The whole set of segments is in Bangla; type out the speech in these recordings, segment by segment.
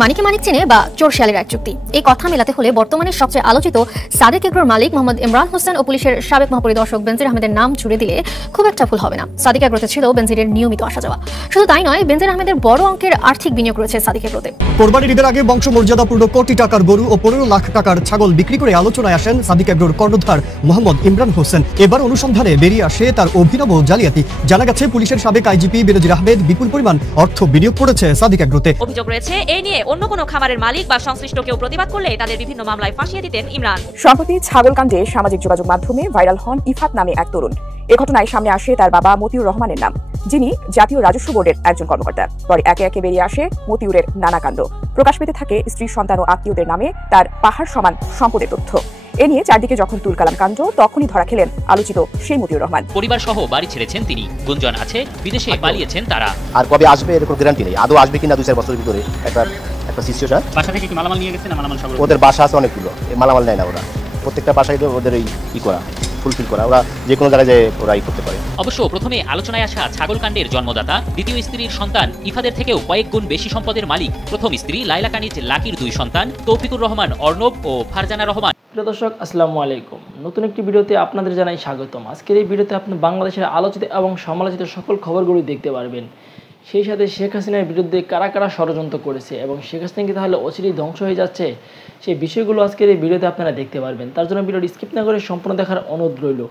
মানিকে মানিক চিনে বা চোর শিয়ালের এক চুক্তি, এই কথা মেলাতে হলে বর্তমানে সবচেয়ে আলোচিত সাদেক এগ্রোর মালিক মোহাম্মদ ইমরান হোসেন ও পুলিশের সাবেক মহাপরিদর্শক বেনজির আহমেদের নাম জুড়ে দিলে খুব একটা ভুল হবে না। সাদেক এগ্রোতে ছিল বেনজিরের নিয়মিত আসা যাওয়া। শুধু তাই নয়, বেনজির আহমেদের বড় অঙ্কের আর্থিক বিনিয়োগ রয়েছে সাদেক এগ্রোতে। কোরবানির ঈদের আগে বংশমর্যাদাপূর্ণ কোটি টাকার গরু ও 15 লাখ টাকার ছাগল বিক্রি করে আলোচনায় আসেন সাদেক এগ্রোর কর্ণধার মোহাম্মদ ইমরান হোসেন। এবার অনুসন্ধানে বেরিয়ে আসে তার অভিনব জালিয়াতি। জানা গেছে পুলিশের সাবেক আইজিপি বেনজির আহমেদ বিপুল পরিমাণ অর্থ বিনিয়োগ করেছে সাদেক এগ্রোতে। অভিযোগ রয়েছে এই নিয়ে অন্য কোনো খামারের মালিক বা সংশ্লিষ্ট কেউ প্রতিবাদ করলে তাদের বিভিন্ন মামলায় ফাঁসিয়ে দিতেন ইমরান। সম্প্রতি ছাগল কাণ্ডে সামাজিক যোগাযোগ মাধ্যমে ভাইরাল হন ইফাত নামে এক তরুণ। এ ঘটনায় সামনে আসে তার বাবা মতিউর রহমানের নাম, যিনি জাতীয় রাজস্ব বোর্ডের একজন কর্মকর্তা। পরে একে একে বেরিয়ে আসে মতিউরের নানা কাণ্ড। প্রকাশ পেতে থাকে স্ত্রী, সন্তান ও আত্মীয়দের নামে তার পাহাড় সমান সম্পদের তথ্য। এ নিয়ে চারদিকে যখন তুলকালাম কাণ্ড, তখনই ধরা খেলেন আলোচিত সেই মতিউর রহমান। পরিবার সহ বাড়ি ছেড়েছেন তিনি, গুঞ্জন আছে বিদেশে পালিয়েছেন তারা। আর কবে আসবে এরকম গ্যারান্টি নেই, আদৌ আসবে কিনা 2-4 বছরের ভিতরে একটা সিচুয়েশন। বাসা থেকে কি মালামাল নিয়ে গেছেন না মালামাল সব? ওদের বাসা আছে অনেকগুলো, মালামাল নেয় না ওরা। প্রত্যেকটা বাসায় ওদের ই করা, ফুলফিল করা, ওরা যে কোনো জায়গায় যে ওরা করতে পারে। অবশ্য প্রথমে আলোচনায় আসা ছাগল কাণ্ডের জন্মদাতা, দ্বিতীয় স্ত্রীর সন্তান ইফাদের থেকেও কয়েক গুণ বেশি সম্পদের মালিক প্রথম স্ত্রী লাইলা কানিজ লাকির 2 সন্তান তৌফিকুর রহমান অর্ণব ও ফারজানা রহমান। প্রিয় দর্শক, আসসালামু আলাইকুম। নতুন একটি ভিডিওতে আপনাদের জানাই স্বাগতম। আজকের এই ভিডিওতে আপনি বাংলাদেশের আলোচিত এবং সমালোচিত সকল খবরগুলো দেখতে পারবেন। সেই সাথে শেখ হাসিনার বিরুদ্ধে কারা কারা ষড়যন্ত্র করেছে এবং শেখ হাসিনা কি তাহলে অচিরেই ধ্বংস হয়ে যাচ্ছে, সেই বিষয়গুলো আজকের এই ভিডিওতে আপনারা দেখতে পারবেন। তার জন্য ভিডিওটি স্কিপ না করে সম্পূর্ণ দেখার অনুরোধ রইল।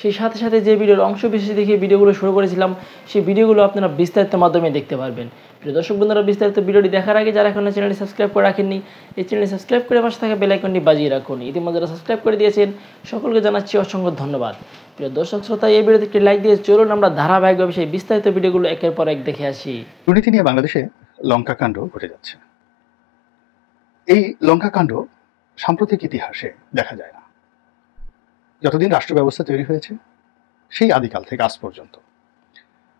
সেই সাথে সাথে যে ভিডিওর অংশ বিশেষ দেখে ভিডিওগুলো শুরু করেছিলাম, সেই ভিডিওগুলো আপনারা বিস্তারিতের মাধ্যমে দেখতে পারবেন। প্রিয় দর্শক বন্ধুরা, বিস্তারিত ভিডিওটি দেখার আগে যারা এখনো চ্যানেলটি সাবস্ক্রাইব করে রাখেননি, এই চ্যানেলটি সাবস্ক্রাইব করে পাশে থাকা বেল আইকনটি বাজিয়ে রাখুন। ইতিমধ্যে যারা সাবস্ক্রাইব করে দিয়েছেন সকলকে জানাচ্ছি অসংখ্য ধন্যবাদ। প্রিয় দর্শক শ্রোতা, এই ভিডিওতে একটি লাইক দিয়ে চলুন আমরা ধারাবাহিকভাবে সেই বিস্তারিত ভিডিওগুলো একের পর এক দেখে আসি। দুর্নীতি নিয়ে বাংলাদেশে লঙ্কা কাণ্ড ঘটে যাচ্ছে। এই লঙ্কা কাণ্ড সাম্প্রতিক ইতিহাসে দেখা যায় না। যতদিন রাষ্ট্র ব্যবস্থা তৈরি হয়েছে সেই আদিকাল থেকে আজ পর্যন্ত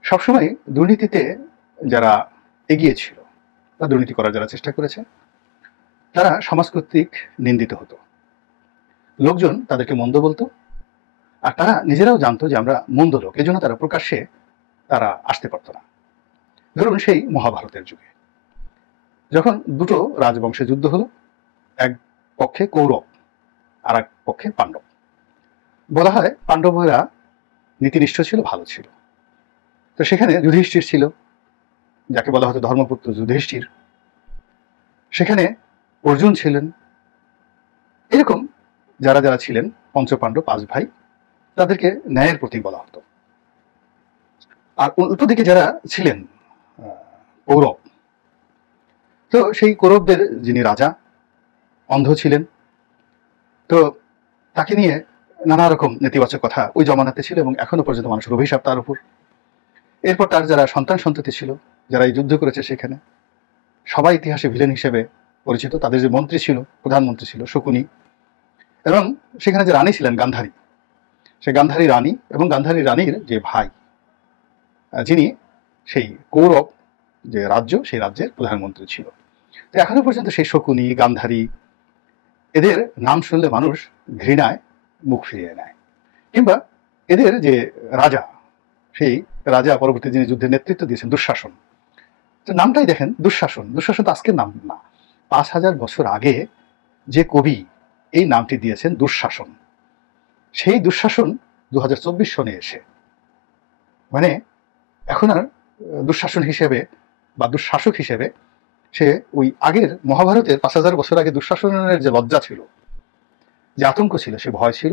সবসময় দুর্নীতিতে যারা এগিয়ে ছিল বা দুর্নীতি করার যারা চেষ্টা করেছে তারা সমাজ কর্তৃক নিন্দিত হতো, লোকজন তাদেরকে মন্দ বলতো, আর তারা নিজেরাও জানতো যে আমরা মন্দ লোক, এজন্য তারা প্রকাশ্যে তারা আসতে পারত না। ধরুন সেই মহাভারতের যুগে যখন দুটো রাজবংশে যুদ্ধ হলো, এক পক্ষে কৌরব আর এক পক্ষে পাণ্ডব। বলা হয় পাণ্ডবরা নীতিনিষ্ঠ ছিল, ভালো ছিল। তো সেখানে যুধিষ্ঠির ছিল, যাকে বলা হতো ধর্মপুত্র যুধিষ্ঠির। সেখানে অর্জুন ছিলেন। এরকম যারা যারা ছিলেন পঞ্চপাণ্ডব 5 ভাই, তাদেরকে ন্যায়ের প্রতীক বলা হতো। আর উল্টো দিকে যারা ছিলেন কৌরব, তো সেই কৌরবদের যিনি রাজা অন্ধ ছিলেন, তো তাকে নিয়ে নানা রকম নেতিবাচক কথা ওই জমানাতে ছিল এবং এখনো পর্যন্ত মানুষের অভিশাপ তার উপর। এরপর তার যারা সন্তান সন্ততি ছিল, যারা এই যুদ্ধ করেছে, সেখানে সবাই ইতিহাসে ভিলেন হিসেবে পরিচিত। তাদের যে মন্ত্রী ছিল, প্রধানমন্ত্রী ছিল শকুনি, এবং সেখানে যে রানী ছিলেন গান্ধারী, সে গান্ধারী রানী এবং গান্ধারী রানীর যে ভাই, যিনি সেই কৌরব যে রাজ্য, সেই রাজ্যের প্রধানমন্ত্রী ছিল। তো এখনো পর্যন্ত সেই শকুনি, গান্ধারী, এদের নাম শুনলে মানুষ ঘৃণায় মুখ ফিরিয়ে নেয়। কিংবা এদের যে রাজা, সেই রাজা পরবর্তী যিনি যুদ্ধের নেতৃত্ব দিয়েছেন দুঃশাসন, তো নামটাই দেখেন দুঃশাসন। দুঃশাসন তো আজকের নাম না, 5000 বছর আগে যে কবি এই নামটি দিয়েছেন দুঃশাসন, সেই দুঃশাসন 2024 সনে এসে মানে এখন আর দুঃশাসন হিসেবে বা দুঃশাসক হিসেবে সে ওই আগের মহাভারতের 5000 বছর আগে দুঃশাসনের যে লজ্জা ছিল, যে আতঙ্ক ছিল, সে ভয় ছিল,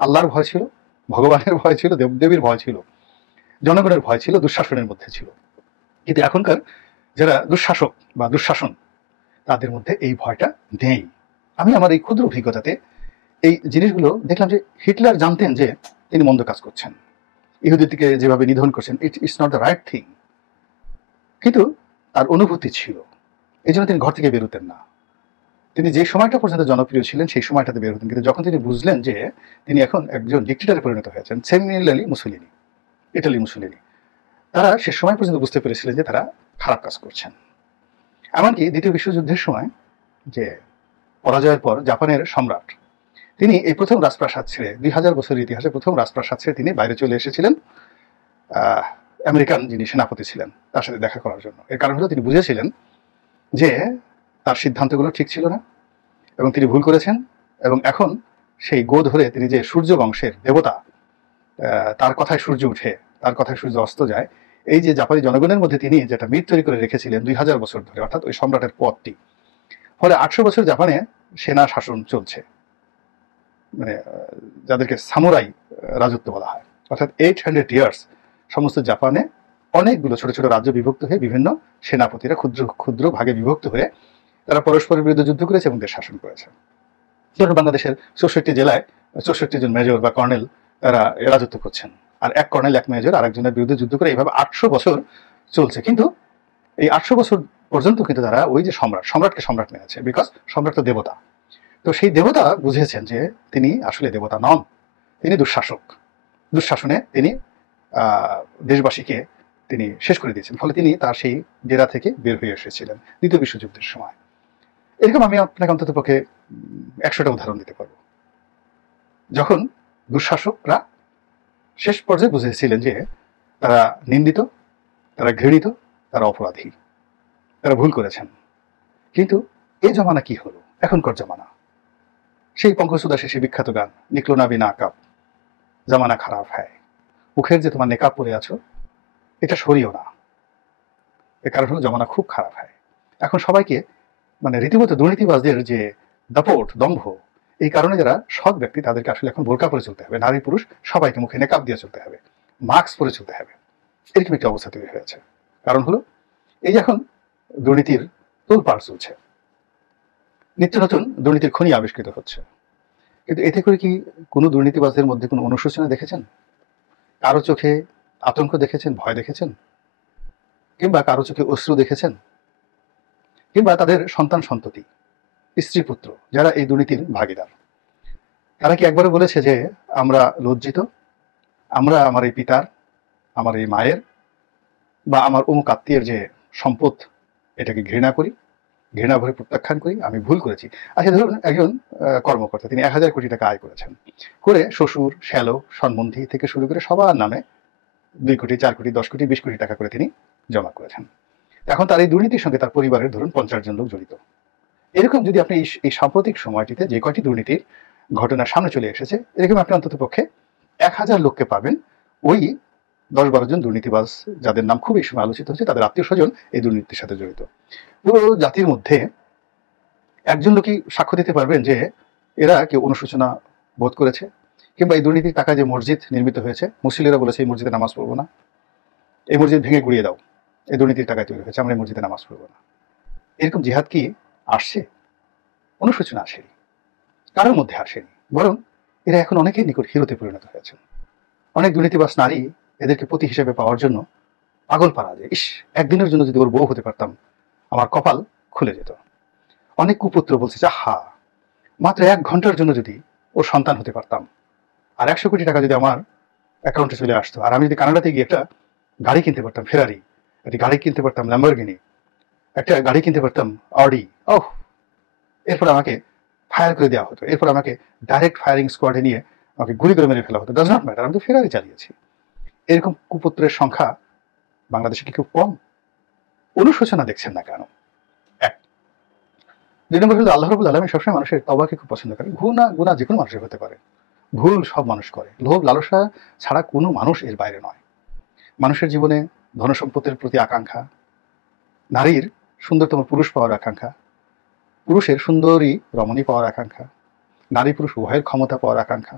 আল্লাহর ভয় ছিল, ভগবানের ভয় ছিল, দেবদেবীর ভয় ছিল, জনগণের ভয় ছিল, দুঃশাসনের মধ্যে ছিল। কিন্তু এখনকার যারা দুঃশাসক বা দুঃশাসন, তাদের মধ্যে এই ভয়টা নেই। আমি আমার এই ক্ষুদ্র অভিজ্ঞতাতে এই জিনিসগুলো দেখলাম যে হিটলার জানতেন যে তিনি মন্দ কাজ করছেন, ইহুদিকে যেভাবে নিধন করছেন, it's not the right thing, কিন্তু তার অনুভূতি ছিল, এই জন্য তিনি ঘর থেকে বেরোতেন না। তিনি যে সময়টা পর্যন্ত জনপ্রিয় ছিলেন সেই সময়টাতে বের হতেন, কিন্তু যখন তিনি বুঝলেন যে তিনি এখন একজন ডিক্টেটরে পরিণত হয়েছেন, সিমিলারলি মুসোলিনি, ইটালি মুসোলিনি, তারা সে সময় পর্যন্ত বুঝতে পেরেছিলেন যে তারা খারাপ কাজ করছেন। এমনকি দ্বিতীয় বিশ্বযুদ্ধের সময় যে পরাজয়ের পর জাপানের সম্রাট, তিনি এই প্রথম রাজপ্রাসাদ ছেড়ে 2000 বছরের ইতিহাসে প্রথম রাজপ্রাসাদ ছেড়ে তিনি বাইরে চলে এসেছিলেন আমেরিকান যিনি সেনাপতি ছিলেন তার সাথে দেখা করার জন্য। এর কারণ হলো তিনি বুঝেছিলেন যে তার সিদ্ধান্তগুলো ঠিক ছিল না এবং তিনি ভুল করেছেন। এবং এখন সেই গো ধরে তিনি যে সূর্য বংশের দেবতা, তার কথায় সূর্য উঠে, তার কথায় সূর্য অস্ত যায়, এই যে জাপানি জনগণের মধ্যে তিনি যেটা মিথ তৈরি করে রেখেছিলেন 2000 বছর ধরে, অর্থাৎ ওই সম্রাটের পদটি, ফলে 800 বছর জাপানে সেনা শাসন চলছে, মানে যাদেরকে সামুরাই রাজত্ব বলা হয়, অর্থাৎ 800 ইয়ার্স সমস্ত জাপানে অনেকগুলো ছোট ছোট রাজ্য বিভক্ত হয়ে বিভিন্ন সেনাপতিরা ক্ষুদ্র ক্ষুদ্র ভাগে বিভক্ত হয়ে তারা পরস্পরের বিরুদ্ধে যুদ্ধ করেছে এবং দেশ শাসন করেছে। যেমন বাংলাদেশের 64 জেলায় 64 জন মেজর বা কর্নেল তারা রাজত্ব করছেন, আর এক কর্নেল এক মেজর আরেকজনের বিরুদ্ধে যুদ্ধ করে এইভাবে 800 বছর চলছে। কিন্তু এই 800 বছর পর্যন্ত কিন্তু তারা ওই যে সম্রাটকে সম্রাট মেনেছে, বিকজ সম্রাট তো দেবতা। তো সেই দেবতা বুঝেছেন যে তিনি আসলে দেবতা নন, তিনি দুঃশাসক, দুঃশাসনে তিনি দেশবাসীকে তিনি শেষ করে দিয়েছেন। ফলে তিনি তার সেই ডেরা থেকে বের হয়ে এসেছিলেন দ্বিতীয় বিশ্বযুদ্ধের সময়। এরকম আমি আপনাকে অন্তত পক্ষে 100টা উদাহরণ দিতে পারবো, যখন দুঃশাসকরা শেষ পর্যায়ে বুঝেছিলেন যে তারা নিন্দিত, তারা ঘৃণিত, তারা অপরাধী, তারা ভুল করেছেন। কিন্তু এই জমানা কি হলো, এখনকার জমানা, সেই পঙ্কজ উদাসের সেই বিখ্যাত গান নিকলো না বিনা কাপ, জামানা খারাপ হয়, মুখের যে তোমার নেকাব পরে আছো এটা সরিও না, এর কারণ হলো জমানা খুব খারাপ হয়। এখন সবাইকে মানে রীতিমতো দুর্নীতিবাজদের যে দাপট দম্ভ, এই কারণে যারা সৎ ব্যক্তি তাদেরকে আসলে এখন বোরকা পরে চলতে হবে, নারী পুরুষ সবাইকে মুখে নেকাব দিয়ে চলতে হবে, মাস্ক পরে চলতে হবে, এরকম একটি অবস্থা তৈরি হয়েছে। কারণ হলো এই যে এখন দুর্নীতির তোলপাড় চলছে, নিত্য নতুন দুর্নীতির খনি আবিষ্কৃত হচ্ছে, কিন্তু এতে করে কি কোনো দুর্নীতিবাজদের মধ্যে কোনো অনুশোচনা দেখেছেন? কারো চোখে আতঙ্ক দেখেছেন, ভয় দেখেছেন? কিংবা কারো চোখে অশ্রু দেখেছেন? কিংবা তাদের সন্তান সন্ততি, স্ত্রী পুত্র যারা এই দুর্নীতির ভাগীদার, তারা কি একবারও বলেছে যে আমরা লজ্জিত, আমরা আমার এই পিতার, আমার এই মায়ের বা আমার অমুক আত্মীয়ের যে সম্পদ এটাকে ঘৃণা করি, ঘৃণা ভরে প্রত্যাখ্যান করি, আমি ভুল করেছি? আচ্ছা ধরুন একজন কর্মকর্তা, তিনি 1000 কোটি টাকা আয় করেছেন, করে শ্বশুর শ্যালক সম্বন্ধী থেকে শুরু করে সবার নামে 2 কোটি 4 কোটি 10 কোটি 20 কোটি টাকা করে তিনি জমা করেছেন। এখন তার এই দুর্নীতির সঙ্গে তার পরিবারের ধরুন 50 জন লোক জড়িত। এরকম যদি আপনি এই সাম্প্রতিক সময়টিতে যে কয়টি দুর্নীতির ঘটনার সামনে চলে এসেছে, এরকম আপনি অন্তত পক্ষে 1000 লোককে পাবেন ওই 10-12 জন দুর্নীতিবাজ যাদের নাম খুব এই সময় আলোচিত হচ্ছে, তাদের আত্মীয় স্বজন এই দুর্নীতির সাথে জড়িত। পুরো জাতির মধ্যে একজন লোকই সাক্ষ্য দিতে পারবেন যে এরা কেউ অনুশোচনা বোধ করেছে, কিংবা এই দুর্নীতির টাকায় যে মসজিদ নির্মিত হয়েছে, মুসলিমরা বলেছে এই মসজিদে নামাজ পড়বো না, এই মসজিদ ভেঙে গুড়িয়ে দাও, এই দুর্নীতির টাকায় তৈরি হয়েছে, আমরা এই মসজিদে নামাজ পড়বো না। এরকম জিহাদ কি আসছে? অনুশোচনা আসেনি, কারোর মধ্যে আসেনি, বরং এরা এখন অনেকের নিকট হিরোতে পরিণত হয়েছে। অনেক দুর্নীতিবাজ নারী এদেরকে পতি হিসেবে পাওয়ার জন্য পাগল পারা যায়, ইস একদিনের জন্য যদি ওর বউ হতে পারতাম আমার কপাল খুলে যেত। অনেক কুপুত্র বলছে যে হা মাত্র 1 ঘন্টার জন্য যদি ওর সন্তান হতে পারতাম, আর 100 কোটি টাকা যদি আমার অ্যাকাউন্টে চলে আসতো, আর আমি যদি কানাডাতে গিয়ে একটা গাড়ি কিনতে পারতাম, ফেরারি, একটা গাড়ি কিনতে পারতাম ল্যাম্বরগিনি, একটা গাড়ি কিনতে পারতাম অডি, ওহ, এরপর আমাকে ফায়ার করে দেওয়া হতো, এরপর আমাকে ডাইরেক্ট ফায়ারিং স্কোয়াডে নিয়ে আমাকে গুলি করে মেরে ফেলা হতো, ডাজ নট ম্যাটার, আমি তো ফেরারি চালিয়েছি। এরকম কুপুত্রের সংখ্যা বাংলাদেশে কি খুব কম? অনুশোচনা দেখছেন না কেন? 1 2 নম্বর হলো আল্লাহ রাব্বুল আলামিন সবসময় মানুষের তওবাকে খুব পছন্দ করেন। গুনাহ যে কোনো মানুষের হতে পারে, ভুল সব মানুষ করে, লোভ লালসা ছাড়া কোনো মানুষ এর বাইরে নয়। মানুষের জীবনে ধনসম্পদের প্রতি আকাঙ্ক্ষা, নারীর সুন্দরতম পুরুষ পাওয়ার আকাঙ্ক্ষা, পুরুষের সুন্দরী রমণী পাওয়ার আকাঙ্ক্ষা, নারী পুরুষ উভয়ের ক্ষমতা পাওয়ার আকাঙ্ক্ষা,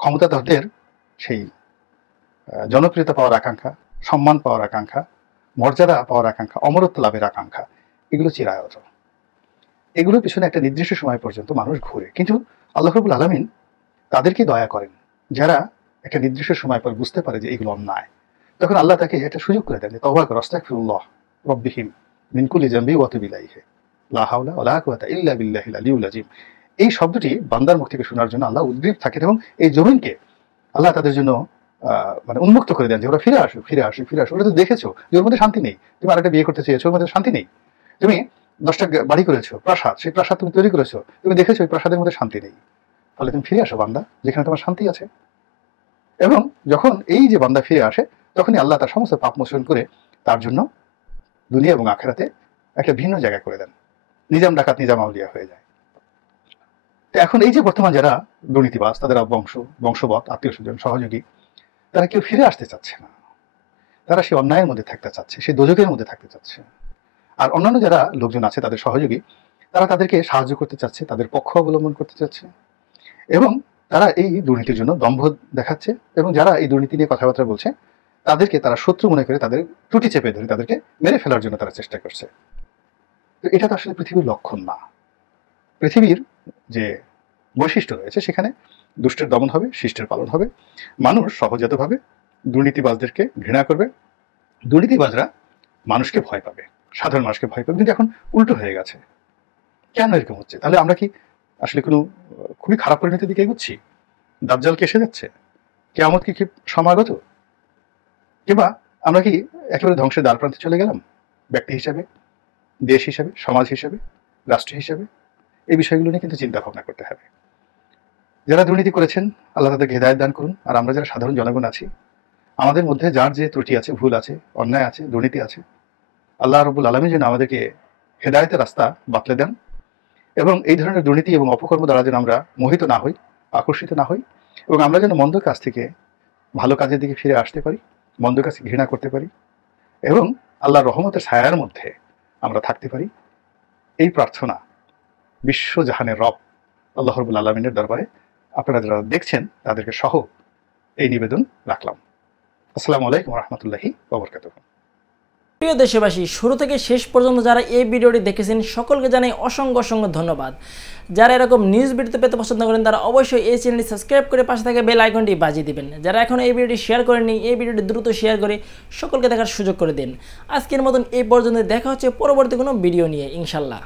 ক্ষমতাধরদের সেই জনপ্রিয়তা পাওয়ার আকাঙ্ক্ষা, সম্মান পাওয়ার আকাঙ্ক্ষা, মর্যাদা পাওয়ার আকাঙ্ক্ষা, অমরত্ব লাভের আকাঙ্ক্ষা, এগুলো চিরায়ত। এগুলোর পিছনে একটা নির্দিষ্ট সময় পর্যন্ত মানুষ ঘুরে, কিন্তু আল্লাহ রাব্বুল আলামিন তাদেরকে দয়া করেন যারা একটা নির্দিষ্ট সময় পর বুঝতে পারে যে এগুলো অন্যায়। তখন আল্লাহ তাকে একটা সুযোগ করে দেন যে তওবা কর, আস্তাগফিরুল্লাহ রাব্বিহিম মিন কুল্লি যামবি ওয়া তুব ইলাইহি লা হাওলা ওয়া লা কুওয়াতা ইল্লা বিল্লাহিল আলিয়্যিল আযীম। এই শব্দটি বান্দার মুখ থেকে শোনার জন্য আল্লাহ উদ্গ্রীব থাকেন এবং এই জমিনকে আল্লাহ তাদের জন্য মানে উন্মুক্ত করে দেন যে ওরা ফিরে আসো, ফিরে আসো, ফিরে আসো। ওরা তো দেখেছো যে ওর মধ্যে শান্তি নেই, তুমি আরেকটা বিয়ে করতে চেয়েছো, ওর মধ্যে শান্তি নেই। তুমি 10টা বাড়ি করেছো, প্রাসাদ, সেই প্রাসাদ তুমি তৈরি করেছো, তুমি দেখেছো ওই প্রাসাদের মধ্যে শান্তি নেই। ফলে তুমি ফিরে আসো বান্দা, যেখানে তোমার শান্তি আছে। এবং যখন এই যে বান্দা ফিরে আসে, তখনই আল্লাহ তার সমস্ত পাপ মোচন করে তার জন্য দুনিয়া এবং আখিরাতে একটা ভিন্ন জায়গা করে দেন। নিজাম ডাকাত নিজাম আউলিয়া হয়ে যায়। তো এখন এই যে বর্তমান যারা দুর্নীতিবাজ, তাদের বংশবৎ, আত্মীয় স্বজন, সহযোগী, তারা কেউ ফিরে আসতে চাচ্ছে না। তারা সেই অন্যায়ের মধ্যে থাকতে চাচ্ছে, সেই দোজখের মধ্যে থাকতে চাচ্ছে। আর অন্যান্য যারা লোকজন আছে, তাদের সহযোগী, তারা তাদেরকে সাহায্য করতে চাচ্ছে, তাদের পক্ষ অবলম্বন করতে চাচ্ছে, এবং তারা এই দুর্নীতির জন্য দম্ভ দেখাচ্ছে। এবং যারা এই দুর্নীতি নিয়ে কথাবার্তা বলছে, তাদেরকে তারা শত্রু মনে করে তাদের ত্রুটি চেপে ধরে তাদেরকে মেরে ফেলার জন্য তারা চেষ্টা করছে। তো এটা তো আসলে পৃথিবীর লক্ষণ না। পৃথিবীর যে বৈশিষ্ট্য রয়েছে, সেখানে দুষ্টের দমন হবে, শিষ্টের পালন হবে। মানুষ সহজাতভাবে দুর্নীতিবাজদেরকে ঘৃণা করবে, দুর্নীতিবাজরা মানুষকে ভয় পাবে, সাধারণ মানুষকে ভয় পাবে। কিন্তু এখন উল্টো হয়ে গেছে। কেন এরকম হচ্ছে? তাহলে আমরা কি আসলে কোনো খুবই খারাপ পরিণতির দিকে এগোচ্ছি? দাজ্জাল কি এসে যাচ্ছে? কিয়ামত কি সমাগত? কিংবা আমরা কি একেবারে ধ্বংসের দ্বার প্রান্তে চলে গেলাম? ব্যক্তি হিসাবে, দেশ হিসাবে, সমাজ হিসাবে, রাষ্ট্র হিসাবে এই বিষয়গুলো নিয়ে কিন্তু চিন্তা ভাবনা করতে হবে। যারা দুর্নীতি করেছেন, আল্লাহ তাদেরকে হেদায়েত দান করুন। আর আমরা যারা সাধারণ জনগণ আছি, আমাদের মধ্যে যার যে ত্রুটি আছে, ভুল আছে, অন্যায় আছে, দুর্নীতি আছে, আল্লাহ রাব্বুল আলামিন যেন আমাদেরকে হেদায়েতের রাস্তা বাতলে দেন, এবং এই ধরনের দুর্নীতি এবং অপকর্ম দ্বারা যেন আমরা মোহিত না হই, আকর্ষিত না হই, এবং আমরা যেন মন্দ কাজ থেকে ভালো কাজের দিকে ফিরে আসতে পারি, মন্দ কাজকে ঘৃণা করতে পারি, এবং আল্লাহর রহমতের ছায়ার মধ্যে আমরা থাকতে পারি। এই প্রার্থনা বিশ্বজাহানের রব আল্লাহ রাব্বুল আলামিনের দরবারে আপনারা যারা দেখছেন তাদেরকে সহ এই নিবেদন রাখলাম। আসসালামু আলাইকুম ওয়া রাহমাতুল্লাহি ওয়া বারাকাতুহু। প্রিয় দেশবাসী, শুরু থেকে শেষ পর্যন্ত যারা এই ভিডিওটি দেখেছেন সকলকে জানাই অসংখ্য ধন্যবাদ। যারা এরকম নিউজ ভিডিও পেতে পছন্দ করেন তারা অবশ্যই এই চ্যানেলটি সাবস্ক্রাইব করে পাশে থাকা বেল আইকনটি বাজিয়ে দিবেন। যারা এখন এই ভিডিওটি শেয়ার করেননি, এই ভিডিওটি দ্রুত শেয়ার করে সকলকে দেখার সুযোগ করে দিন। আজকের মতন এই পর্যন্ত, দেখা হচ্ছে পরবর্তী কোনো ভিডিও নিয়ে ইনশাল্লাহ।